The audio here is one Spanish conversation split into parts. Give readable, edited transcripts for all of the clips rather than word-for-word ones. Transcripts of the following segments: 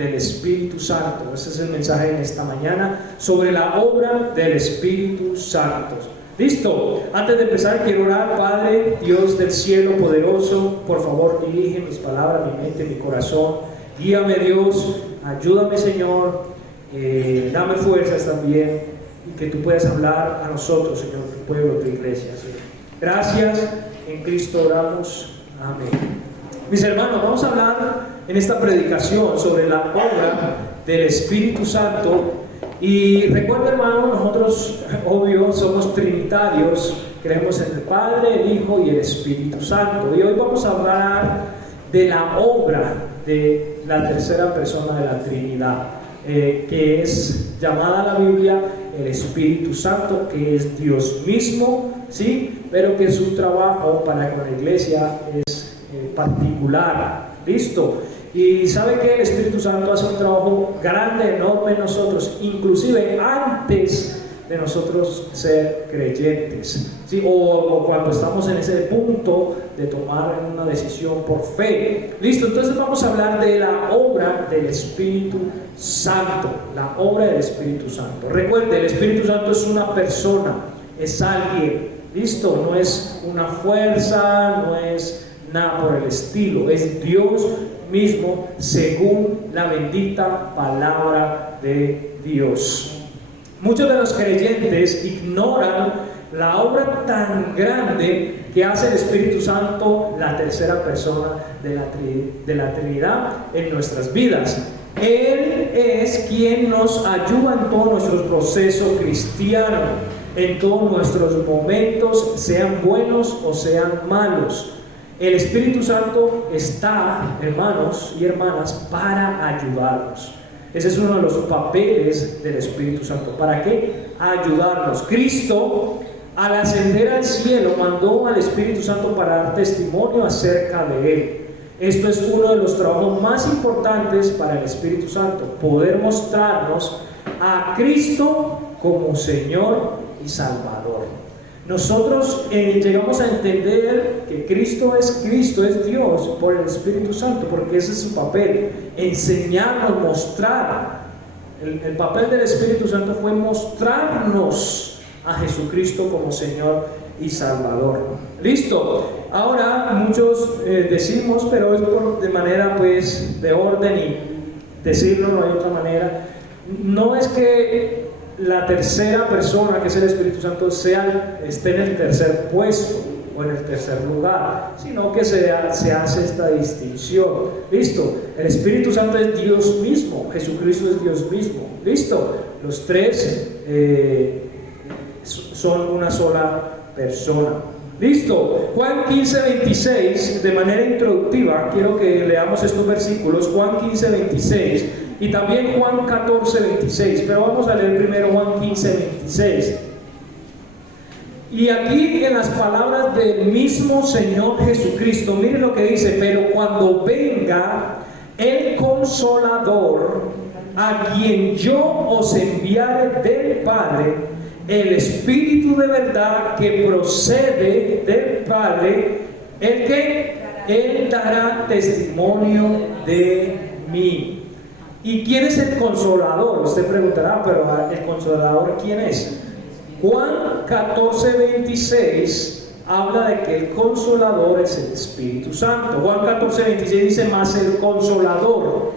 del Espíritu Santo. Ese es el mensaje en esta mañana, sobre la obra del Espíritu Santo. ¿Listo? Antes de empezar quiero orar. Padre, Dios del cielo poderoso, por favor dirige mis palabras, mi mente, mi corazón. Guíame, Dios, ayúdame, Señor, dame fuerzas también, y que tú puedas hablar a nosotros, Señor, tu pueblo, tu iglesia, Señor. Gracias, en Cristo oramos. Amén. Mis hermanos, vamos a hablar en esta predicación sobre la obra del Espíritu Santo. Y recuerda, hermano, nosotros, obvio, somos trinitarios, creemos en el Padre, el Hijo y el Espíritu Santo. Y hoy vamos a hablar de la obra de la tercera persona de la Trinidad, que es llamada en la Biblia el Espíritu Santo, que es Dios mismo, ¿sí? Pero que su trabajo para con la iglesia es particular. ¿Listo? Y sabe que el Espíritu Santo hace un trabajo grande, enorme en nosotros, inclusive antes de nosotros ser creyentes, ¿sí? O cuando estamos en ese punto de tomar una decisión por fe. Listo, entonces vamos a hablar de la obra del Espíritu Santo, la obra del Espíritu Santo. Recuerde, el Espíritu Santo es una persona, es alguien. Listo, no es una fuerza, no es nada por el estilo, es Dios mismo según la bendita palabra de Dios. Muchos de los creyentes ignoran la obra tan grande que hace el Espíritu Santo, la tercera persona de la Trinidad, en nuestras vidas. Él es quien nos ayuda en todo nuestro proceso cristiano, en todos nuestros momentos, sean buenos o sean malos. El Espíritu Santo está, hermanos y hermanas, para ayudarnos. Ese es uno de los papeles del Espíritu Santo. ¿Para qué? Ayudarnos. Cristo, al ascender al cielo, mandó al Espíritu Santo para dar testimonio acerca de Él. Esto es uno de los trabajos más importantes para el Espíritu Santo, poder mostrarnos a Cristo como Señor y Salvador. Nosotros llegamos a entender que Cristo es Dios por el Espíritu Santo, porque ese es su papel, enseñarnos, mostrar. El papel del Espíritu Santo fue mostrarnos a Jesucristo como Señor y Salvador. Listo. Ahora muchos decimos, pero es de manera pues de orden, y decirlo no hay otra manera. No es que la tercera persona, que es el Espíritu Santo, esté en el tercer puesto o en el tercer lugar, sino que se hace esta distinción. Listo, el Espíritu Santo es Dios mismo, Jesucristo es Dios mismo. Listo, los tres son una sola persona. Listo, Juan 15:26, de manera introductiva quiero que leamos estos versículos, Juan 15:26 y también Juan 14:26, pero vamos a leer primero Juan 15:26. Y aquí, en las palabras del mismo Señor Jesucristo, miren lo que dice: pero cuando venga el Consolador, a quien yo os enviare del Padre, el Espíritu de verdad que procede del Padre, Él dará testimonio de mí. ¿Y quién es el Consolador? Usted preguntará, pero ¿el Consolador quién es? Juan 14:26 habla de que el Consolador es el Espíritu Santo. Juan 14:26 dice: mas el Consolador,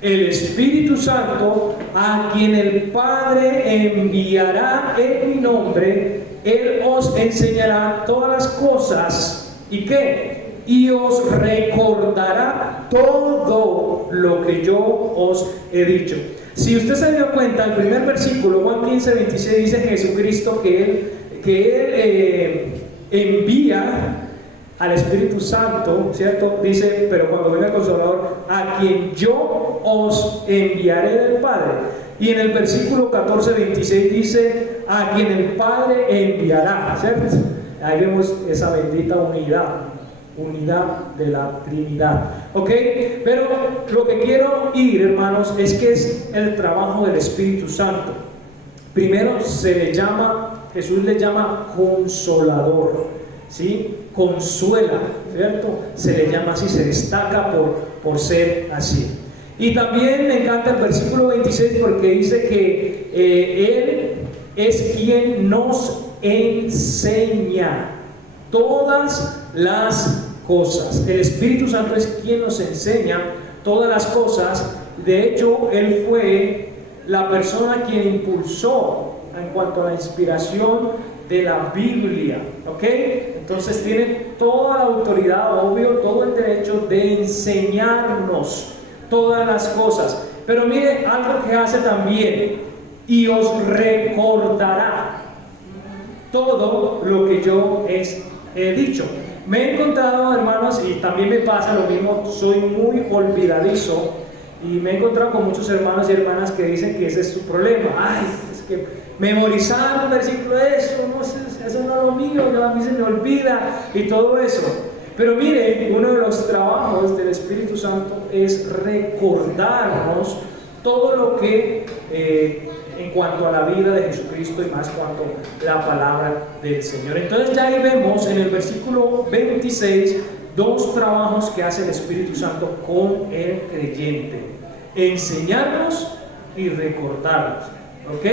el Espíritu Santo, a quien el Padre enviará en mi nombre, Él os enseñará todas las cosas. ¿Y qué? Y os recordará todo lo que yo os he dicho. Si usted se dio cuenta, el primer versículo, Juan 15:26, dice Jesucristo que Él envía al Espíritu Santo, ¿cierto? Dice: pero cuando venga el Consolador, a quien yo os enviaré del Padre. Y en el versículo 14:26 dice: a quien el Padre enviará, ¿cierto? Ahí vemos esa bendita unidad de la Trinidad. ¿Ok? Pero lo que quiero ir, hermanos, es que es el trabajo del Espíritu Santo. Primero Jesús le llama Consolador, ¿sí? Consuela, ¿cierto? Se le llama así, se destaca por ser así. Y también me encanta el versículo 26 porque dice que Él es quien nos enseña todas las cosas. El Espíritu Santo es quien nos enseña todas las cosas. De hecho, Él fue la persona quien impulsó en cuanto a la inspiración de la Biblia, ¿ok? Entonces tiene toda la autoridad, obvio, todo el derecho de enseñarnos todas las cosas. Pero mire algo que hace también: y os recordará todo lo que yo he dicho. Me he encontrado, hermanos, y también me pasa lo mismo, soy muy olvidadizo, y me he encontrado con muchos hermanos y hermanas que dicen que ese es su problema. Ay, es que memorizar un versículo, eso no es lo mío, a mí se me olvida y todo eso. Pero mire, uno de los trabajos del Espíritu Santo es recordarnos todo lo que en cuanto a la vida de Jesucristo y más cuanto a la palabra del Señor. Entonces ya ahí vemos en el versículo 26 dos trabajos que hace el Espíritu Santo con el creyente: enseñarnos y recordarnos, ¿ok?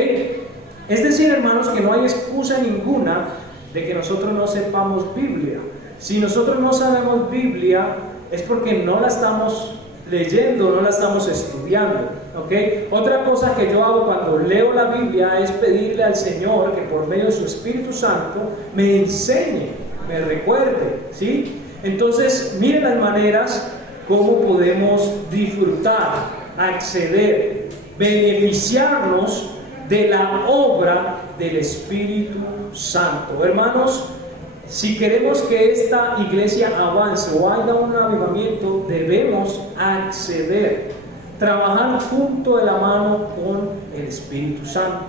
Es decir, hermanos, que no hay excusa ninguna de que nosotros no sepamos Biblia. Si nosotros no sabemos Biblia, es porque no la estamos leyendo, no la estamos estudiando, ¿ok? Otra cosa que yo hago cuando leo la Biblia es pedirle al Señor que por medio de su Espíritu Santo me enseñe, me recuerde, ¿sí? Entonces, miren las maneras cómo podemos disfrutar, acceder, beneficiarnos de la obra del Espíritu Santo. Hermanos, si queremos que esta iglesia avance o haya un avivamiento, debemos acceder, trabajar junto de la mano con el Espíritu Santo.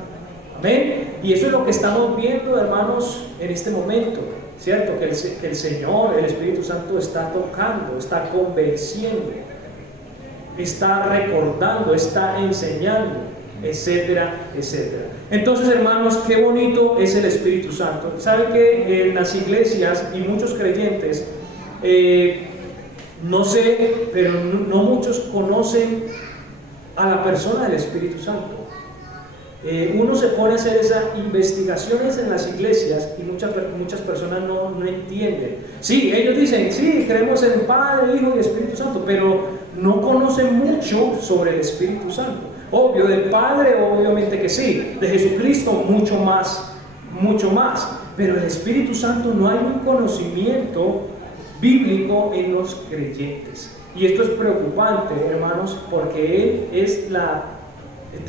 Amén. Y eso es lo que estamos viendo, hermanos, en este momento, ¿cierto? Que el Señor, el Espíritu Santo, está tocando, está convenciendo, está recordando, está enseñando, etcétera, etcétera. Entonces, hermanos, qué bonito es el Espíritu Santo. ¿Saben que en las iglesias y muchos creyentes, no sé, pero no muchos conocen a la persona del Espíritu Santo? Uno se pone a hacer esas investigaciones en las iglesias y muchas personas no entienden. Sí, ellos dicen, sí, creemos en Padre, Hijo y Espíritu Santo, pero no conocen mucho sobre el Espíritu Santo. Obvio, del Padre, obviamente que sí, de Jesucristo mucho más, pero del Espíritu Santo no hay un conocimiento bíblico en los creyentes. Y esto es preocupante, hermanos, porque Él es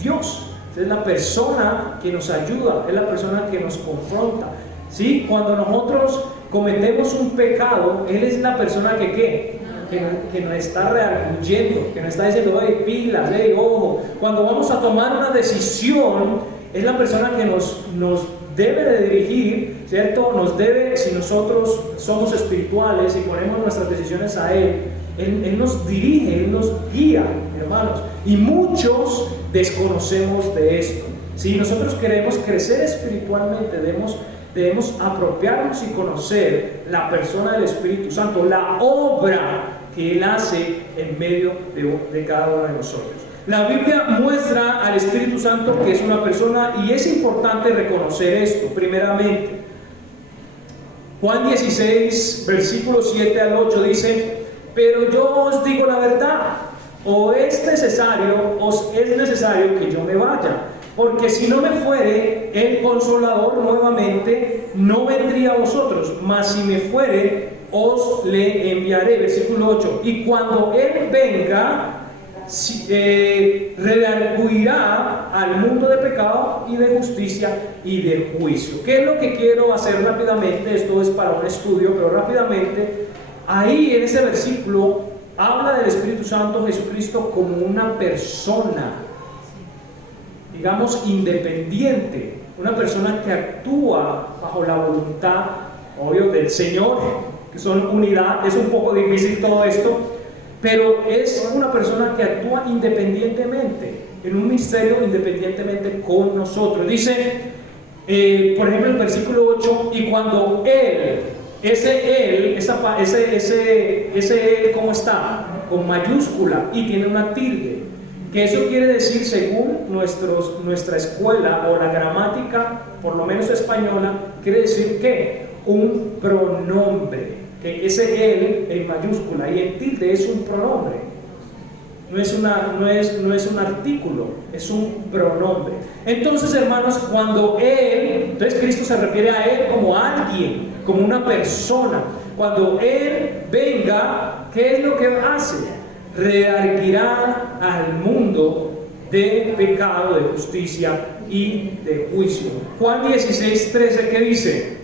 Dios. Es la persona que nos ayuda, es la persona que nos confronta, ¿sí? Cuando nosotros cometemos un pecado, Él es la persona que nos está rearguyendo, que nos está diciendo, hey, pilas, hey, ojo. Cuando vamos a tomar una decisión, es la persona que nos debe de dirigir, ¿cierto? Nos debe, si nosotros somos espirituales y ponemos nuestras decisiones a Él nos dirige, Él nos guía, hermanos. Y muchos desconocemos de esto. Si nosotros queremos crecer espiritualmente, debemos apropiarnos y conocer la persona del Espíritu Santo, la obra que Él hace en medio de cada uno de nosotros. La Biblia muestra al Espíritu Santo que es una persona, y es importante reconocer esto. Primeramente, Juan 16, versículos 7 al 8 dice: pero yo os digo la verdad, os es necesario que yo me vaya, porque si no me fuere, el Consolador nuevamente no vendría a vosotros, mas si me fuere, os le enviaré. Versículo 8: y cuando Él venga, redarguirá al mundo de pecado y de justicia y de juicio. ¿Qué es lo que quiero hacer rápidamente? Esto es para un estudio, pero rápidamente. Ahí en ese versículo habla del Espíritu Santo, Jesucristo, como una persona, digamos, independiente, una persona que actúa bajo la voluntad, obvio, del Señor, que son unidad. Es un poco difícil todo esto, pero es una persona que actúa independientemente, en un misterio independientemente con nosotros. Dice, por ejemplo, el versículo 8, y cuando Él, ese Él, ¿cómo está? con mayúscula y tiene una tilde. Que eso quiere decir, según nuestra escuela o la gramática, por lo menos española, quiere decir que un pronombre, que ese él en mayúscula y en tilde es un pronombre, no es un artículo, es un pronombre. Entonces, hermanos, cuando él, entonces Cristo se refiere a él como alguien, como una persona. Cuando él venga, ¿qué es lo que hace? Redarguirá al mundo de pecado, de justicia y de juicio. Juan 16:13, ¿qué dice?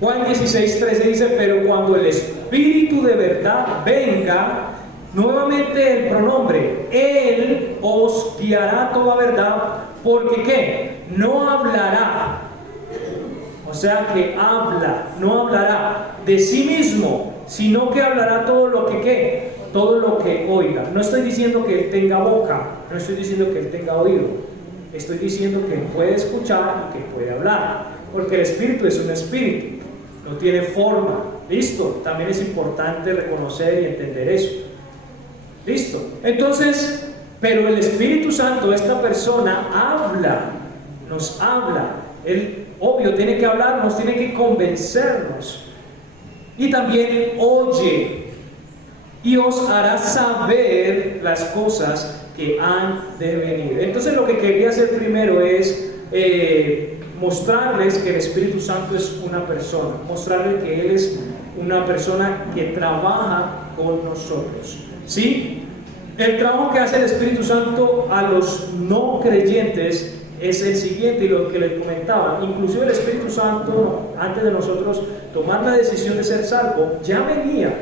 Juan 16:13 dice: pero cuando el Espíritu de verdad venga, nuevamente el pronombre, él os guiará toda verdad, porque ¿qué? No hablará, o sea que no hablará de sí mismo, sino que hablará todo lo que ¿qué? Todo lo que oiga. No estoy diciendo que él tenga boca, no estoy diciendo que él tenga oído, estoy diciendo que él puede escuchar y que puede hablar, porque el Espíritu es un espíritu, no tiene forma. Listo, también es importante reconocer y entender eso. Listo, entonces, pero el Espíritu Santo, esta persona nos habla, él obvio tiene que hablarnos, tiene que convencernos, y también oye y os hará saber las cosas que han de venir. Entonces lo que quería hacer primero es mostrarles que el Espíritu Santo es una persona, mostrarles que Él es una persona que trabaja con nosotros, ¿sí? El trabajo que hace el Espíritu Santo a los no creyentes es el siguiente, y lo que les comentaba, inclusive el Espíritu Santo, antes de nosotros tomar la decisión de ser salvo, ya venía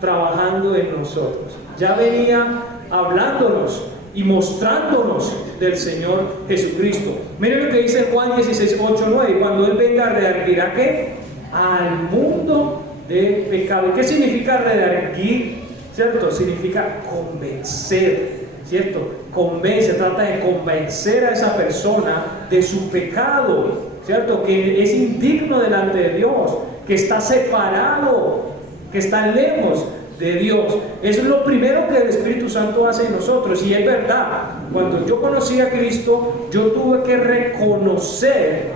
trabajando en nosotros, ya venía hablándonos y mostrándonos del Señor Jesucristo. Miren lo que dice Juan 16:8-9: cuando Él venga, redarguirá ¿qué? Al mundo de pecado. ¿Qué significa redarguir? ¿Cierto? Significa convencer, ¿cierto? Convence, trata de convencer a esa persona de su pecado, ¿cierto? Que es indigno delante de Dios, que está separado, que está lejos de Dios. Eso es lo primero que el Espíritu Santo hace en nosotros. Y es verdad, cuando yo conocí a Cristo, yo tuve que reconocer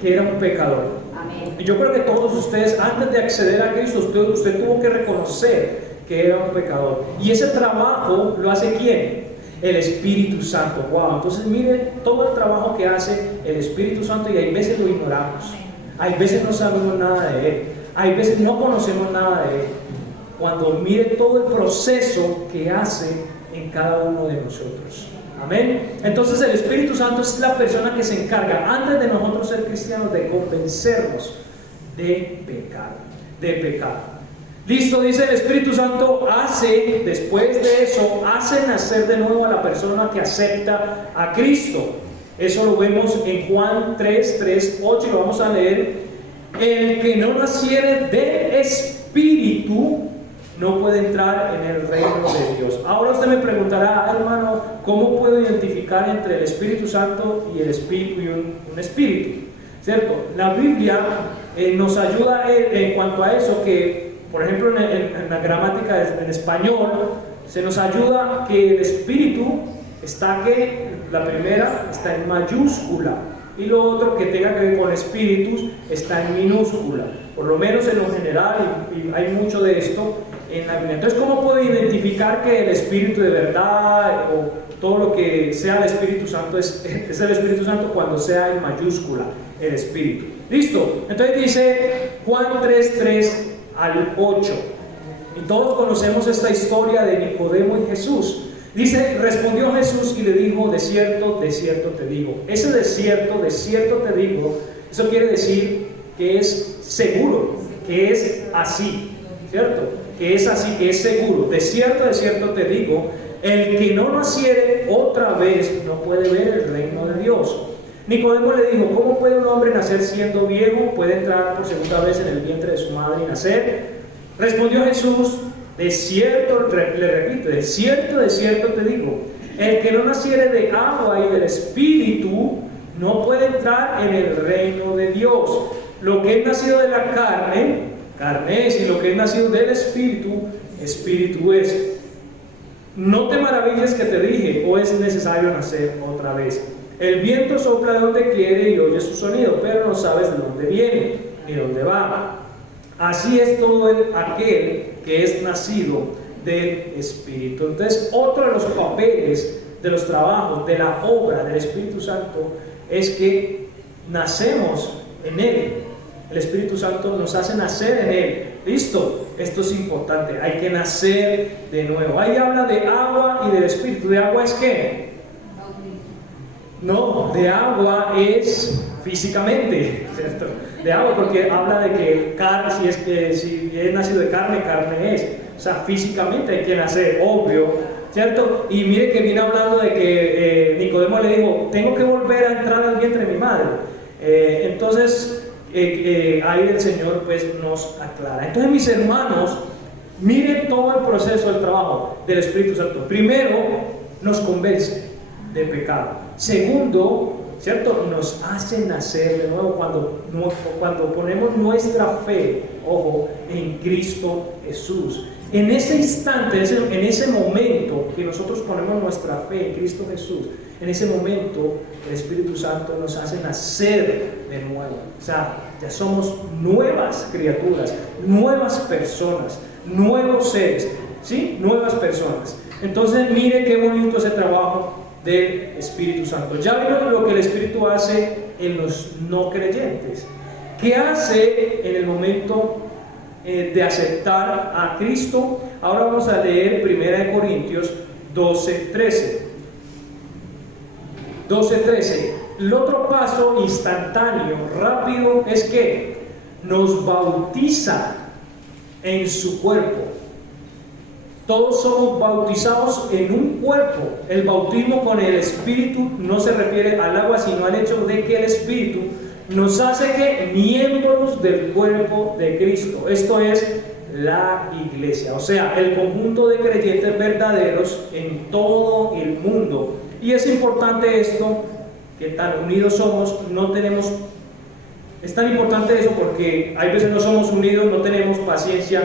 que era un pecador. Amén. Y yo creo que todos ustedes, antes de acceder a Cristo, usted tuvo que reconocer que era un pecador. Y ese trabajo lo hace ¿quién? El Espíritu Santo. Wow, entonces mire todo el trabajo que hace el Espíritu Santo, y hay veces lo ignoramos, hay veces no sabemos nada de Él, hay veces no conocemos nada de Él. Cuando mire todo el proceso que hace en cada uno de nosotros. Amén. Entonces el Espíritu Santo es la persona que se encarga, antes de nosotros ser cristianos, de convencernos de pecado. Listo, dice el Espíritu Santo hace, después de eso, hace nacer de nuevo a la persona que acepta a Cristo. Eso lo vemos en Juan 3:8, y lo vamos a leer. El que no naciere de Espíritu no puede entrar en el reino de Dios. Ahora usted me preguntará, hermano, ¿cómo puedo identificar entre el Espíritu Santo y el Espíritu y un Espíritu? ¿Cierto? La Biblia nos ayuda en cuanto a eso, que por ejemplo en la gramática en español se nos ayuda que el Espíritu está, que la primera está en mayúscula, y lo otro que tenga que ver con espíritus está en minúscula, por lo menos en lo general, y hay mucho de esto en la Biblia. Entonces, ¿cómo puedo identificar que el Espíritu de verdad o todo lo que sea el Espíritu Santo es el Espíritu Santo? Cuando sea en mayúscula el Espíritu. Listo. Entonces dice Juan 3:3-8, y todos conocemos esta historia de Nicodemo y Jesús. Dice: respondió Jesús y le dijo: de cierto te digo. Ese de cierto te digo, eso quiere decir que es seguro, que es así, ¿cierto? Que es así, que es seguro. De cierto te digo, el que no naciere otra vez no puede ver el reino de Dios. Nicodemo le dijo: ¿cómo puede un hombre nacer siendo viejo? ¿Puede entrar por segunda vez en el vientre de su madre y nacer? Respondió Jesús: de cierto, le repito, de cierto te digo, el que no naciere de agua y del Espíritu no puede entrar en el reino de Dios. Lo que es nacido de la carne es, y lo que es nacido del Espíritu espíritu es. No te maravilles que te dije, o es necesario nacer otra vez. El viento sopla de donde quiere y oye su sonido, pero no sabes de dónde viene ni dónde va. Así es todo aquel que es nacido del Espíritu. Entonces, otro de los papeles, de los trabajos, de la obra del Espíritu Santo, es que nacemos en Él. El Espíritu Santo nos hace nacer en Él. ¿Listo? Esto es importante. Hay que nacer de nuevo. Ahí habla de agua y del Espíritu. ¿De agua es qué? No, de agua es físicamente, ¿cierto? De agua, porque habla de que carne, si es nacido de carne, carne es. O sea, físicamente hay que nacer, obvio, ¿cierto? Y mire que viene hablando de que Nicodemo le dijo, tengo que volver a entrar al vientre de mi madre. Entonces, ahí el Señor pues nos aclara. Entonces, mis hermanos, miren todo el proceso del trabajo del Espíritu Santo. Primero, nos convence de pecado. Segundo, ¿cierto? Nos hace nacer de nuevo cuando ponemos nuestra fe, ojo, en Cristo Jesús. En ese instante, en ese momento que nosotros ponemos nuestra fe en Cristo Jesús, en ese momento el Espíritu Santo nos hace nacer de nuevo. O sea, ya somos nuevas criaturas, nuevas personas, nuevos seres, ¿sí? Nuevas personas. Entonces, mire qué bonito ese trabajo del Espíritu Santo. Ya vieron lo que el Espíritu hace en los no creyentes. ¿Qué hace en el momento de aceptar a Cristo? Ahora vamos a leer 1 Corintios 12:13. 12:13. El otro paso instantáneo, rápido, es que nos bautiza en su cuerpo. Todos somos bautizados en un cuerpo. El bautismo con el Espíritu no se refiere al agua, sino al hecho de que el Espíritu nos hace que miembros del cuerpo de Cristo. Esto es la iglesia, o sea, el conjunto de creyentes verdaderos en todo el mundo. Y es importante esto, que tan unidos somos, no tenemos... Es tan importante eso porque hay veces no somos unidos, no tenemos paciencia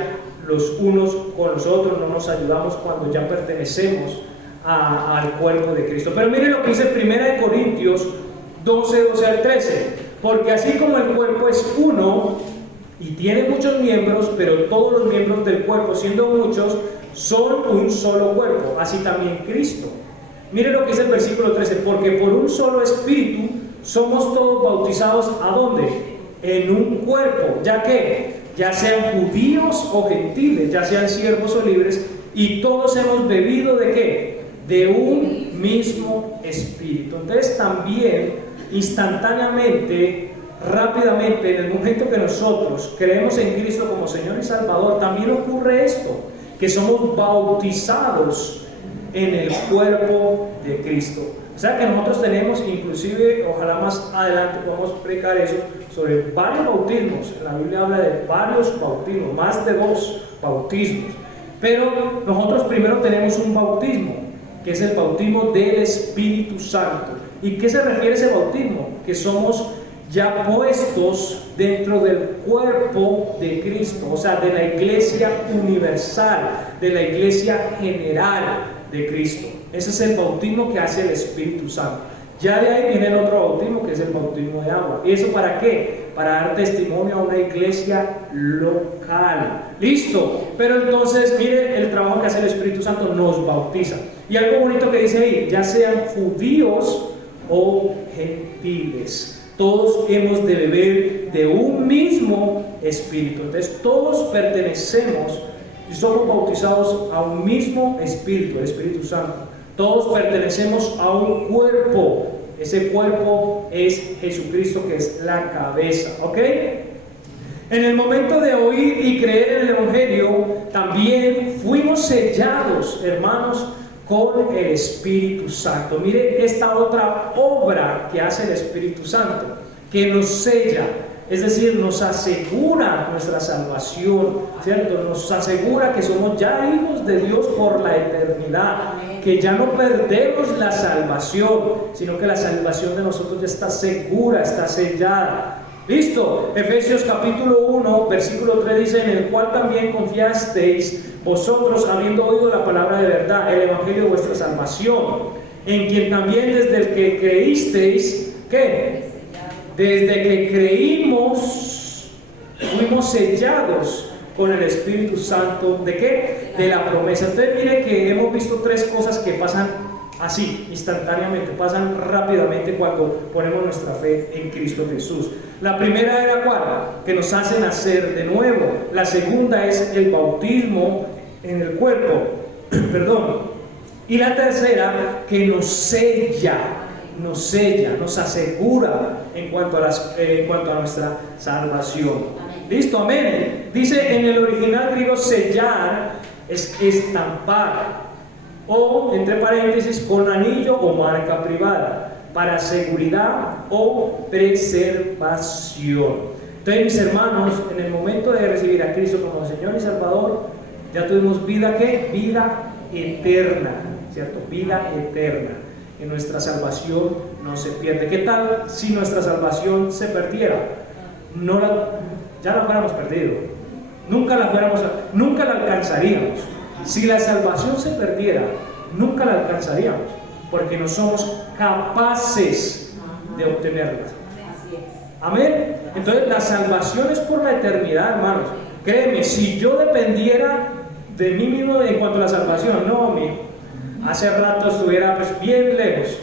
los unos con los otros, no nos ayudamos cuando ya pertenecemos al cuerpo de Cristo. Pero miren lo que dice 1 Corintios 12 al 13. Porque así como el cuerpo es uno y tiene muchos miembros, pero todos los miembros del cuerpo, siendo muchos, son un solo cuerpo, así también Cristo. Miren lo que dice el versículo 13. Porque por un solo Espíritu somos todos bautizados, ¿a dónde? En un cuerpo, ya sean judíos o gentiles, ya sean siervos o libres, y todos hemos bebido ¿de qué? De un mismo Espíritu. Entonces también, instantáneamente, rápidamente, en el momento que nosotros creemos en Cristo como Señor y Salvador, también ocurre esto, que somos bautizados en el cuerpo de Cristo. O sea que nosotros tenemos, inclusive, ojalá más adelante podamos explicar eso, sobre varios bautismos. La Biblia habla de varios bautismos, más de 2 bautismos. Pero nosotros primero tenemos un bautismo, que es el bautismo del Espíritu Santo. ¿Y qué se refiere a ese bautismo? Que somos ya puestos dentro del cuerpo de Cristo, o sea, de la iglesia universal, de la iglesia general de Cristo. Ese es el bautismo que hace el Espíritu Santo. Ya de ahí viene el otro bautismo, que es el bautismo de agua. ¿Y eso para qué? Para dar testimonio a una iglesia local. ¿Listo? Pero entonces, mire el trabajo que hace el Espíritu Santo, nos bautiza. Y algo bonito que dice ahí, ya sean judíos o gentiles, todos hemos de beber de un mismo Espíritu. Entonces, todos pertenecemos y somos bautizados a un mismo Espíritu, el Espíritu Santo. Todos pertenecemos a un cuerpo. Ese cuerpo es Jesucristo, que es la cabeza. ¿Ok? En el momento de oír y creer en el Evangelio, también fuimos sellados, hermanos, con el Espíritu Santo. Mire esta otra obra que hace el Espíritu Santo, que nos sella. Es decir, nos asegura nuestra salvación, ¿cierto? Nos asegura que somos ya hijos de Dios por la eternidad, que ya no perdemos la salvación, sino que la salvación de nosotros ya está segura, está sellada. Listo. Efesios capítulo 1, versículo 3 dice: en el cual también confiasteis vosotros, habiendo oído la palabra de verdad, el evangelio de vuestra salvación, en quien también desde el que creísteis, ¿qué? Desde que creímos, fuimos sellados con el Espíritu Santo, ¿de qué? De la promesa. Entonces mire que hemos visto tres cosas que pasan así, instantáneamente, pasan rápidamente cuando ponemos nuestra fe en Cristo Jesús. La primera era ¿cuál? Que nos hace nacer de nuevo. La segunda es el bautismo en el cuerpo, perdón. Y la tercera, que nos sella, nos asegura en cuanto a nuestra salvación. ¿Listo? Amén. Dice en el original griego sellar es estampar, o entre paréntesis con anillo o marca privada, para seguridad o preservación. Entonces, mis hermanos, en el momento de recibir a Cristo como Señor y Salvador, ya tuvimos vida, ¿qué? Vida eterna, ¿cierto? Vida eterna. Y nuestra salvación no se pierde. ¿Qué tal si nuestra salvación se perdiera? Ya la fuéramos perdido. Nunca la alcanzaríamos. Si la salvación se perdiera, nunca la alcanzaríamos, porque no somos capaces de obtenerla. Amén. Entonces la salvación es por la eternidad, hermanos. Créeme, si yo dependiera de mí mismo en cuanto a la salvación, no, hace rato estuviera pues bien lejos.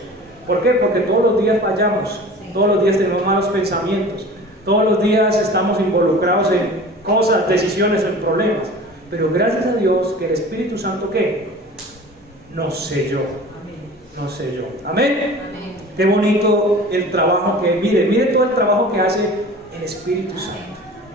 ¿Por qué? Porque todos los días fallamos, todos los días tenemos malos pensamientos, todos los días estamos involucrados en cosas, decisiones, en problemas. Pero gracias a Dios que el Espíritu Santo, ¿qué? Nos selló. Nos selló. ¿Amén? Amén. Qué bonito el trabajo que, mire todo el trabajo que hace el Espíritu Santo.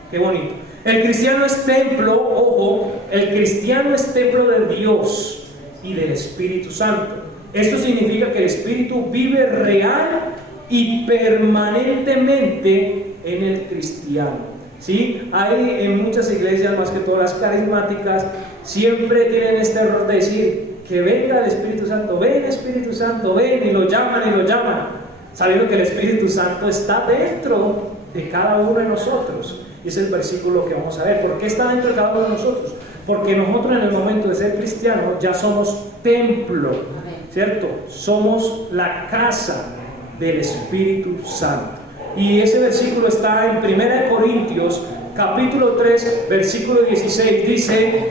Qué bonito. El cristiano es templo, ojo, el cristiano es templo de Dios y del Espíritu Santo. Esto significa que el Espíritu vive real y permanentemente en el cristiano. ¿Sí? Hay en muchas iglesias, más que todas las carismáticas, siempre tienen este error de decir que venga el Espíritu Santo, ven Espíritu Santo, ven, y lo llaman, sabiendo que el Espíritu Santo está dentro de cada uno de nosotros. Y es el versículo que vamos a ver. ¿Por qué está dentro de cada uno de nosotros? Porque nosotros en el momento de ser cristianos ya somos templo, ¿cierto? Somos la casa del Espíritu Santo. Y ese versículo está en 1 Corintios capítulo 3 versículo 16. Dice: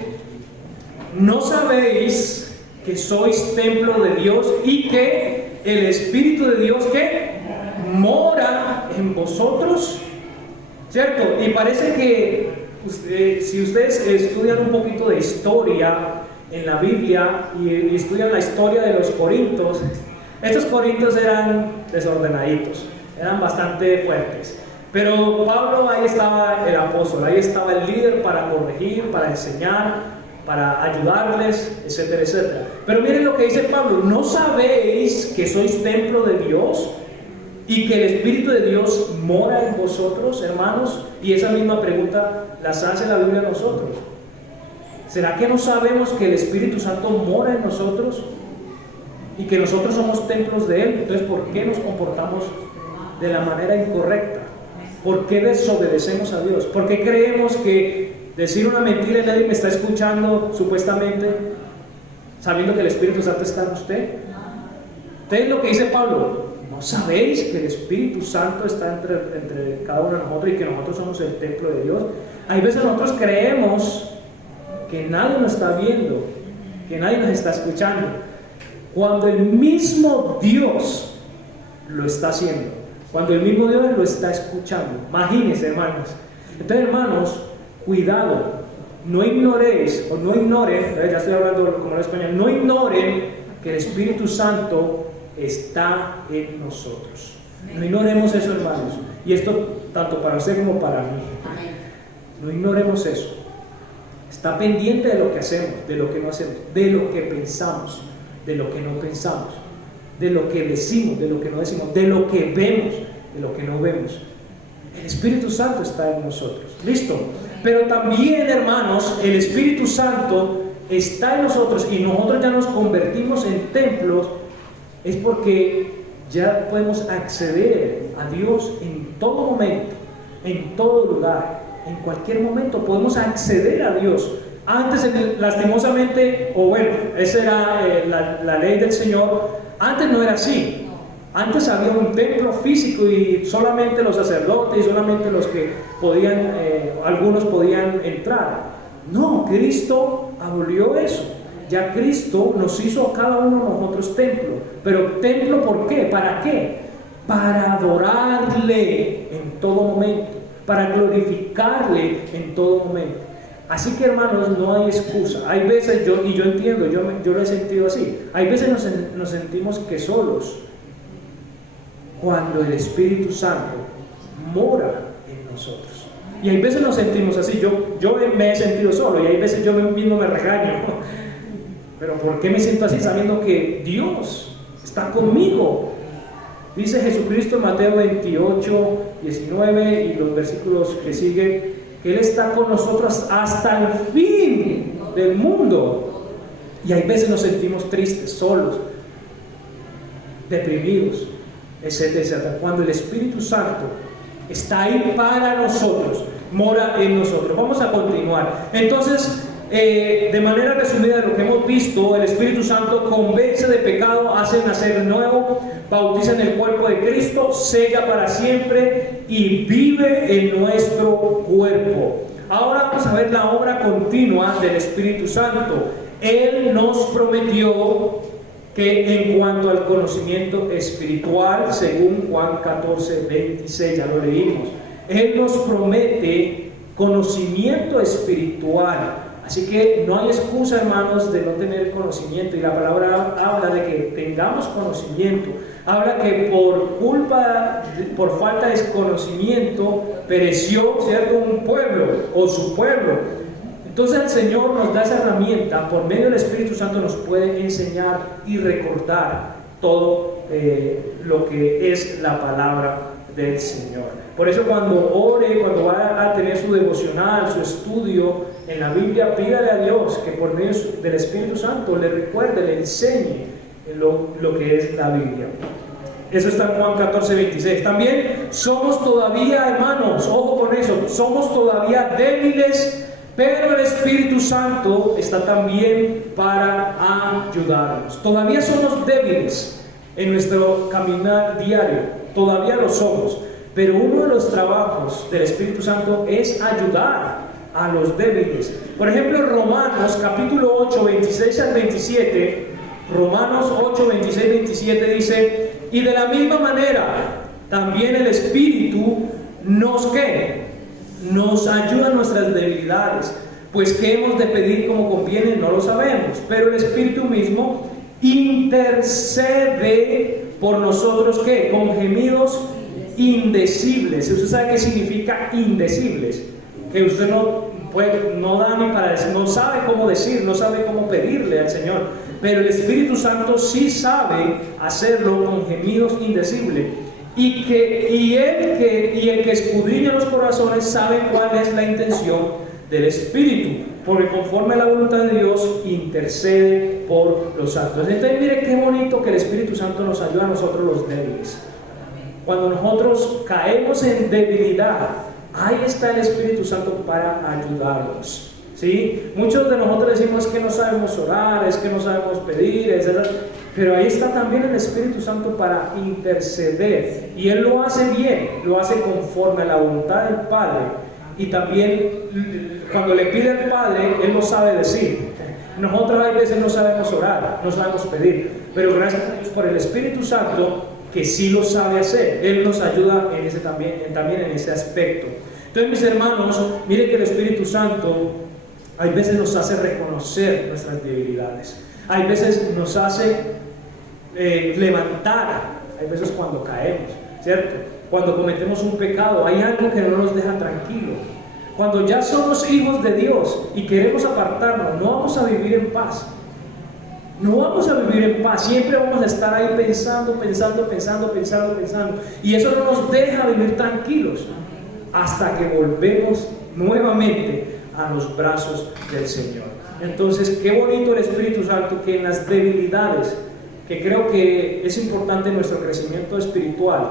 ¿no sabéis que sois templo de Dios y que el Espíritu de Dios que mora en vosotros? ¿Cierto? Y parece que si ustedes estudian un poquito de historia en la Biblia y estudian la historia de los corintios, estos corintios eran desordenaditos, eran bastante fuertes. Pero Pablo, ahí estaba el apóstol, ahí estaba el líder para corregir, para enseñar, para ayudarles, etcétera, etcétera. Pero miren lo que dice Pablo: ¿no sabéis que sois templo de Dios y que el Espíritu de Dios mora en vosotros, hermanos? Y esa misma pregunta las hace la Biblia a nosotros. ¿Será que no sabemos que el Espíritu Santo mora en nosotros y que nosotros somos templos de Él? Entonces, ¿por qué nos comportamos de la manera incorrecta? ¿Por qué desobedecemos a Dios? ¿Por qué creemos que decir una mentira y nadie me está escuchando, supuestamente, sabiendo que el Espíritu Santo está en usted? Entonces, lo que dice Pablo: ¿no sabéis que el Espíritu Santo está entre cada uno de nosotros y que nosotros somos el templo de Dios? Hay veces nosotros creemos que nadie nos está viendo, que nadie nos está escuchando, cuando el mismo Dios lo está haciendo, cuando el mismo Dios lo está escuchando. Imagínense, hermanos. Entonces, hermanos, cuidado, no ignoréis, o no ignoren, ya estoy hablando como en español, no ignoren que el Espíritu Santo está en nosotros. No ignoremos eso, hermanos. Y esto tanto para usted como para mí. No ignoremos eso. Está pendiente de lo que hacemos, de lo que no hacemos, de lo que pensamos, de lo que no pensamos, de lo que decimos, de lo que no decimos, de lo que vemos, de lo que no vemos. El Espíritu Santo está en nosotros. ¿Listo? Pero también, hermanos, el Espíritu Santo está en nosotros y nosotros ya nos convertimos en templos. Es porque ya podemos acceder a Dios en todo momento, en todo lugar, en cualquier momento podemos acceder a Dios. Antes, lastimosamente, o bueno, esa era la ley del Señor. Antes no era así. Antes había un templo físico y solamente los sacerdotes y solamente los que podían, algunos podían entrar. No, Cristo abolió eso. Ya Cristo nos hizo a cada uno de nosotros templo. Pero templo, ¿por qué? ¿Para qué? Para adorarle en todo momento, para glorificarle en todo momento. Así que, hermanos, no hay excusa. Hay veces, yo entiendo, yo lo he sentido así. Hay veces nos sentimos que solos, cuando el Espíritu Santo mora en nosotros. Y hay veces nos sentimos así. Yo me he sentido solo y hay veces yo mismo me regaño. Pero ¿por qué me siento así? Sabiendo que Dios está conmigo. Dice Jesucristo en Mateo 28, 19 y los versículos que siguen, que Él está con nosotros hasta el fin del mundo. Y hay veces nos sentimos tristes, solos, deprimidos, etcétera, etcétera. Cuando el Espíritu Santo está ahí para nosotros, mora en nosotros. Vamos a continuar. Entonces, de manera resumida de lo que hemos visto, el Espíritu Santo convence de pecado, hace nacer de nuevo, bautiza en el cuerpo de Cristo, sella para siempre y vive en nuestro cuerpo. Ahora vamos a ver la obra continua del Espíritu Santo. Él nos prometió que en cuanto al conocimiento espiritual, según Juan 14, 26, ya lo leímos, Él nos promete conocimiento espiritual. Así que no hay excusa, hermanos, de no tener conocimiento. Y la palabra habla de que tengamos conocimiento. Habla que por falta de conocimiento pereció, ¿cierto?, un pueblo o su pueblo. Entonces el Señor nos da esa herramienta, por medio del Espíritu Santo nos puede enseñar y recordar todo lo que es la palabra del Señor. Por eso cuando ore, cuando va a tener su devocional, su estudio en la Biblia, pídale a Dios que por medio del Espíritu Santo le recuerde, le enseñe lo que es la Biblia. Eso está en Juan 14, 26. También somos todavía, hermanos, ojo con eso, somos todavía débiles, pero el Espíritu Santo está también para ayudarnos. Todavía somos débiles en nuestro caminar diario, todavía lo somos, pero uno de los trabajos del Espíritu Santo es ayudar a los débiles. Por ejemplo, Romanos capítulo 8, 26 al 27, Romanos 8, 26, 27 dice: y de la misma manera también el Espíritu nos ayuda en nuestras debilidades, pues qué hemos de pedir como conviene no lo sabemos, pero el Espíritu mismo intercede por nosotros, ¿qué? Con gemidos indecibles. ¿Usted sabe qué significa indecibles? Que usted no da ni para decir, no sabe cómo decir, no sabe cómo pedirle al Señor, pero el Espíritu Santo sí sabe hacerlo con gemidos indecibles. Y el que escudriña los corazones sabe cuál es la intención del Espíritu, porque conforme a la voluntad de Dios intercede por los santos. Entonces mire qué bonito que el Espíritu Santo nos ayuda a nosotros los débiles. Cuando nosotros caemos en debilidad, ahí está el Espíritu Santo para ayudarnos, ¿sí? Muchos de nosotros decimos que no sabemos orar, es que no sabemos pedir, etc. Pero ahí está también el Espíritu Santo para interceder, y Él lo hace bien, lo hace conforme a la voluntad del Padre. Y también cuando le pide al Padre, Él lo sabe decir. Nosotros a veces no sabemos orar, no sabemos pedir, pero gracias a Dios por el Espíritu Santo que sí lo sabe hacer. Él nos ayuda también en ese aspecto. Entonces, mis hermanos, miren que el Espíritu Santo hay veces nos hace reconocer nuestras debilidades, hay veces nos hace levantar, hay veces cuando caemos, ¿cierto? Cuando cometemos un pecado, hay algo que no nos deja tranquilos. Cuando ya somos hijos de Dios y queremos apartarnos, no vamos a vivir en paz. No vamos a vivir en paz, siempre vamos a estar ahí pensando. Y eso no nos deja vivir tranquilos hasta que volvemos nuevamente a los brazos del Señor. Entonces, qué bonito el Espíritu Santo, que en las debilidades, que creo que es importante en nuestro crecimiento espiritual,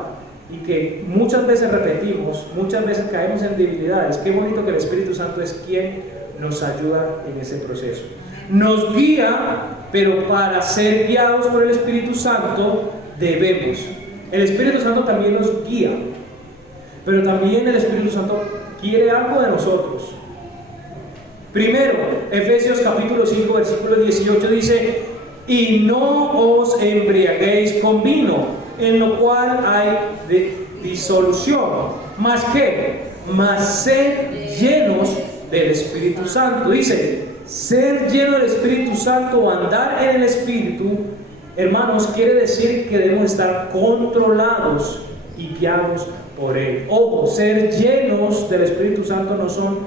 y que muchas veces repetimos, muchas veces caemos en debilidades. Qué bonito que el Espíritu Santo es quien nos ayuda en ese proceso. Nos guía, pero para ser guiados por el Espíritu Santo debemos. El Espíritu Santo también nos guía, pero también el Espíritu Santo quiere algo de nosotros. Primero, Efesios capítulo 5, versículo 18 dice: y no os embriaguéis con vino, en lo cual hay disolución, más sed llenos del Espíritu Santo. Dice, ser lleno del Espíritu Santo o andar en el Espíritu, hermanos, quiere decir que debemos estar controlados y guiados por Él. Ojo, ser llenos del Espíritu Santo no son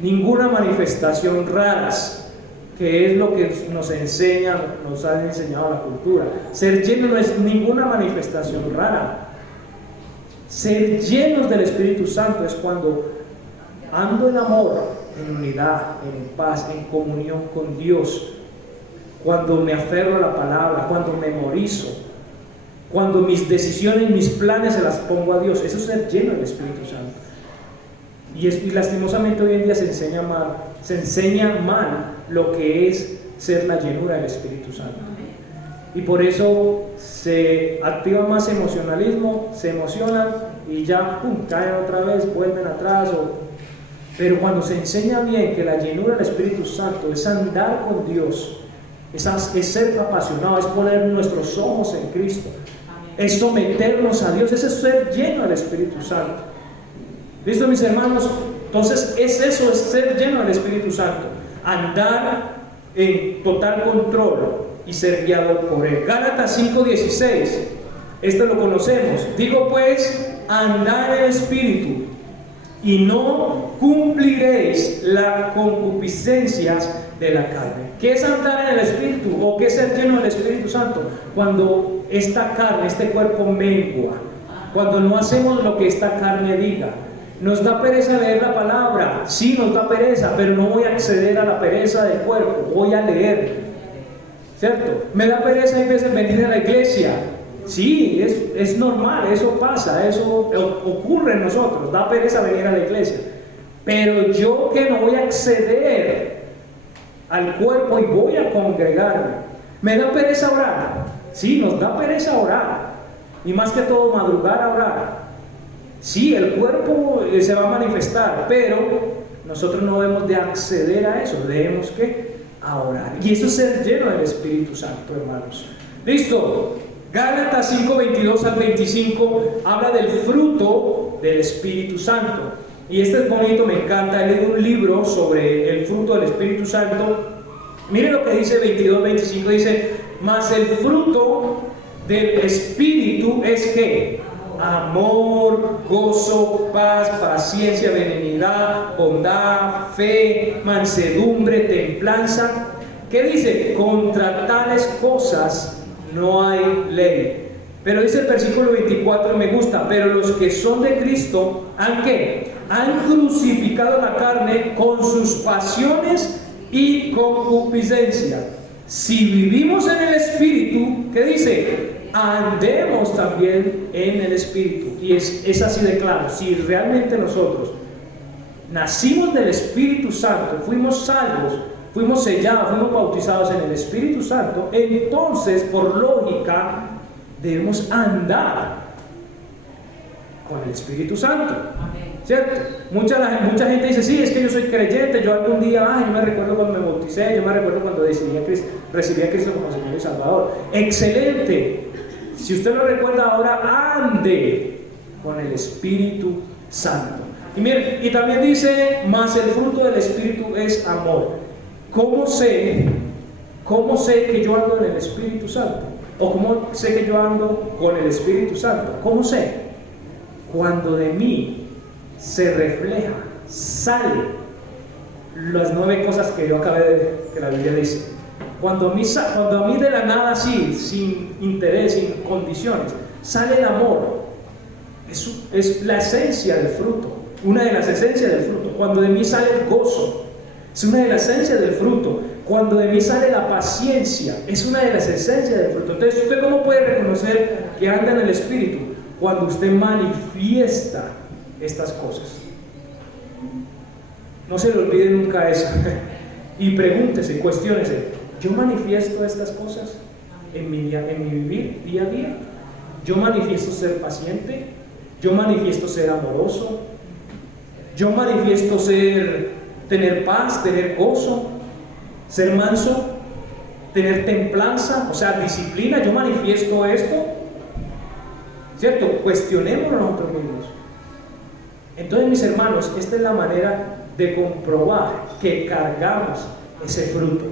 ninguna manifestación raras, que es lo que nos enseña, nos ha enseñado la cultura. Ser lleno no es ninguna manifestación rara. Ser llenos del Espíritu Santo es cuando ando en amor, en unidad, en paz, en comunión con Dios, cuando me aferro a la palabra, cuando memorizo, cuando mis decisiones, mis planes se las pongo a Dios. Eso es ser lleno del Espíritu Santo. Y lastimosamente hoy en día se enseña mal lo que es ser la llenura del Espíritu Santo. Y por eso se activa más emocionalismo, se emocionan y ya caen otra vez, vuelven atrás. Pero cuando se enseña bien que la llenura del Espíritu Santo es andar con Dios, es ser apasionado, es poner nuestros ojos en Cristo, es someternos a Dios, es ser lleno del Espíritu Santo. ¿Listo, mis hermanos? Entonces es eso, es ser lleno del Espíritu Santo, andar en total control y ser guiado por Él. Gálatas 5:16, esto lo conocemos. Digo pues, andad en el Espíritu y no cumpliréis las concupiscencias de la carne. ¿Qué es andar en el Espíritu o qué es ser lleno del Espíritu Santo? Cuando esta carne, este cuerpo mengua, cuando no hacemos lo que esta carne diga. Nos da pereza leer la palabra, sí, nos da pereza, pero no voy a acceder a la pereza del cuerpo, voy a leer, ¿cierto? Me da pereza a veces venir a la iglesia, sí, es normal, eso pasa, eso ocurre en nosotros, da pereza venir a la iglesia, pero yo que no voy a acceder al cuerpo y voy a congregarme, me da pereza orar, sí, nos da pereza orar, y más que todo madrugar a orar. Sí, el cuerpo se va a manifestar, pero nosotros no debemos de acceder a eso, debemos que orar. Y eso es ser lleno del Espíritu Santo, hermanos. Listo. Gálatas 5:22 al 25 habla del fruto del Espíritu Santo. Y este es bonito, me encanta. He leído un libro sobre el fruto del Espíritu Santo. Miren lo que dice 22-25, dice: mas el fruto del Espíritu es que amor, gozo, paz, paciencia, benignidad, bondad, fe, mansedumbre, templanza. ¿Qué dice? Contra tales cosas no hay ley. Pero dice el versículo 24, me gusta: pero los que son de Cristo, ¿han qué? Han crucificado la carne con sus pasiones y concupiscencia. Si vivimos en el Espíritu, ¿qué dice? Andemos también en el Espíritu. Y es así de claro. Si realmente nosotros nacimos del Espíritu Santo, fuimos salvos, fuimos sellados, fuimos bautizados en el Espíritu Santo, entonces por lógica debemos andar con el Espíritu Santo. ¿Cierto? Mucha gente dice: sí, es que yo soy creyente, yo algún día, yo me recuerdo cuando me bauticé, yo me recuerdo cuando recibí a Cristo como Señor y Salvador. Excelente. Si usted lo recuerda ahora, ande con el Espíritu Santo. Y miren, y también dice: mas el fruto del Espíritu es amor. ¿Cómo sé que yo ando en el Espíritu Santo? ¿O cómo sé que yo ando con el Espíritu Santo? ¿Cómo sé? Cuando de mí se refleja, sale las 9 cosas que yo acabé de, que la Biblia dice. Cuando a mí de la nada, así, sin interés, sin condiciones, sale el amor. Es la esencia del fruto, una de las esencias del fruto. Cuando de mí sale el gozo, es una de las esencias del fruto. Cuando de mí sale la paciencia, es una de las esencias del fruto. Entonces, ¿usted cómo puede reconocer que anda en el Espíritu? cuando usted manifiesta estas cosas. No se le olvide nunca eso. Y pregúntese, cuestiónese, ¿yo manifiesto estas cosas en mi vivir día a día? ¿Yo manifiesto ser paciente? ¿Yo manifiesto ser amoroso? ¿Yo manifiesto tener paz, tener gozo, ser manso, tener templanza, o sea, disciplina? ¿Yo manifiesto esto? ¿Cierto? Cuestionémonos nosotros mismos. Entonces, mis hermanos, esta es la manera de comprobar que cargamos ese fruto,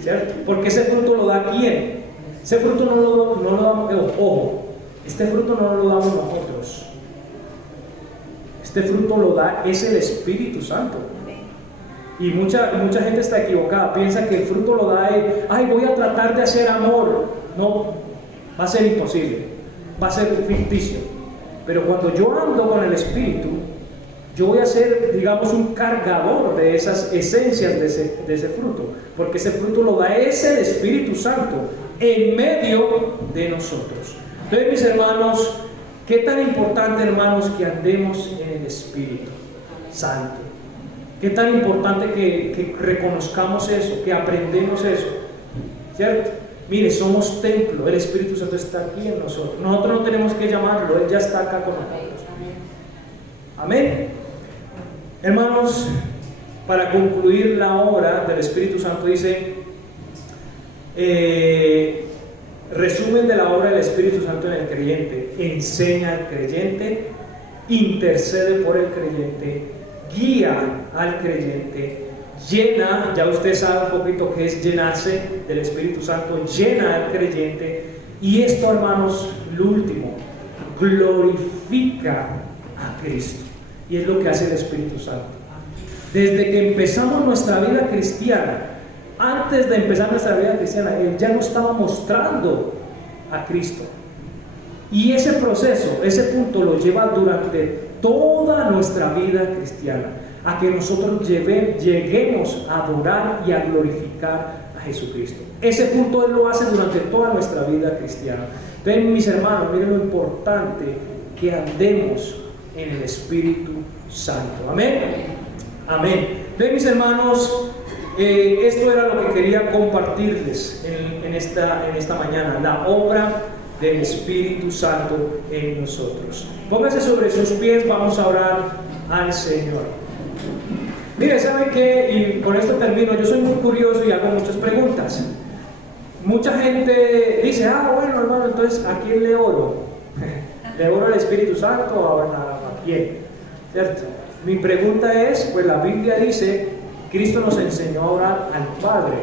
¿cierto? Porque ese fruto lo da ¿quién? Ese fruto no lo damos, ojo, este fruto no lo damos nosotros. Este fruto lo da, es el Espíritu Santo. Y mucha gente está equivocada, piensa que el fruto lo da ay, voy a tratar de hacer amor. No, va a ser imposible, va a ser ficticio. Pero cuando yo ando con el Espíritu, yo voy a ser, digamos, un cargador de esas esencias de ese fruto, porque ese fruto lo da el Espíritu Santo en medio de nosotros. Entonces, mis hermanos, qué tan importante, hermanos, que andemos en el Espíritu Santo. Qué tan importante que reconozcamos eso, que aprendemos eso, ¿cierto? Mire, somos templo, el Espíritu Santo está aquí en nosotros. Nosotros no tenemos que llamarlo, Él ya está acá con nosotros. Amén. Hermanos, para concluir la obra del Espíritu Santo dice, resumen de la obra del Espíritu Santo en el creyente: enseña al creyente, intercede por el creyente, guía al creyente, llena, ya usted sabe un poquito qué es llenarse del Espíritu Santo, llena al creyente, y esto, hermanos, lo último, glorifica a Cristo. Y es lo que hace el Espíritu Santo. Desde que empezamos nuestra vida cristiana, antes de empezar nuestra vida cristiana, Él ya nos estaba mostrando a Cristo. Y ese proceso, ese punto lo lleva durante toda nuestra vida cristiana, a que nosotros lleguemos a adorar y a glorificar a Jesucristo. Ese punto Él lo hace durante toda nuestra vida cristiana. Ven, mis hermanos, miren lo importante que andemos en el Espíritu Santo. Amén. Amén. Ven, mis hermanos, esto era lo que quería compartirles en esta mañana, la obra del Espíritu Santo en nosotros. Póngase sobre sus pies, vamos a orar al Señor. Mire, ¿sabe qué? Y con esto termino. Yo soy muy curioso y hago muchas preguntas. Mucha gente dice, bueno, hermano, entonces ¿a quién le oro? ¿Le oro al Espíritu Santo o a quién? ¿Cierto? Mi pregunta es, pues la Biblia dice, Cristo nos enseñó a orar al Padre,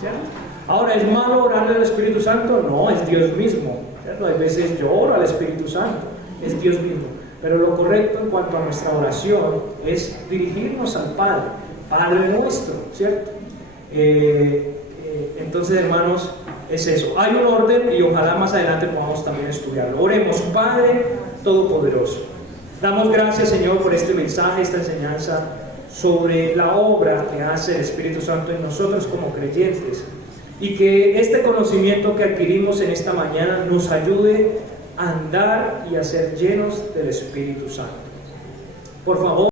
¿cierto? Ahora, ¿es malo orarle al Espíritu Santo? No, es Dios mismo, ¿cierto? Hay veces yo oro al Espíritu Santo, es Dios mismo. Pero lo correcto en cuanto a nuestra oración es dirigirnos al Padre, Padre nuestro, ¿cierto? Entonces, hermanos, es eso. Hay un orden y ojalá más adelante podamos también estudiarlo. Oremos. Padre Todopoderoso, damos gracias, Señor, por este mensaje, esta enseñanza sobre la obra que hace el Espíritu Santo en nosotros como creyentes, y que este conocimiento que adquirimos en esta mañana nos ayude a andar y a ser llenos del Espíritu Santo. Por favor,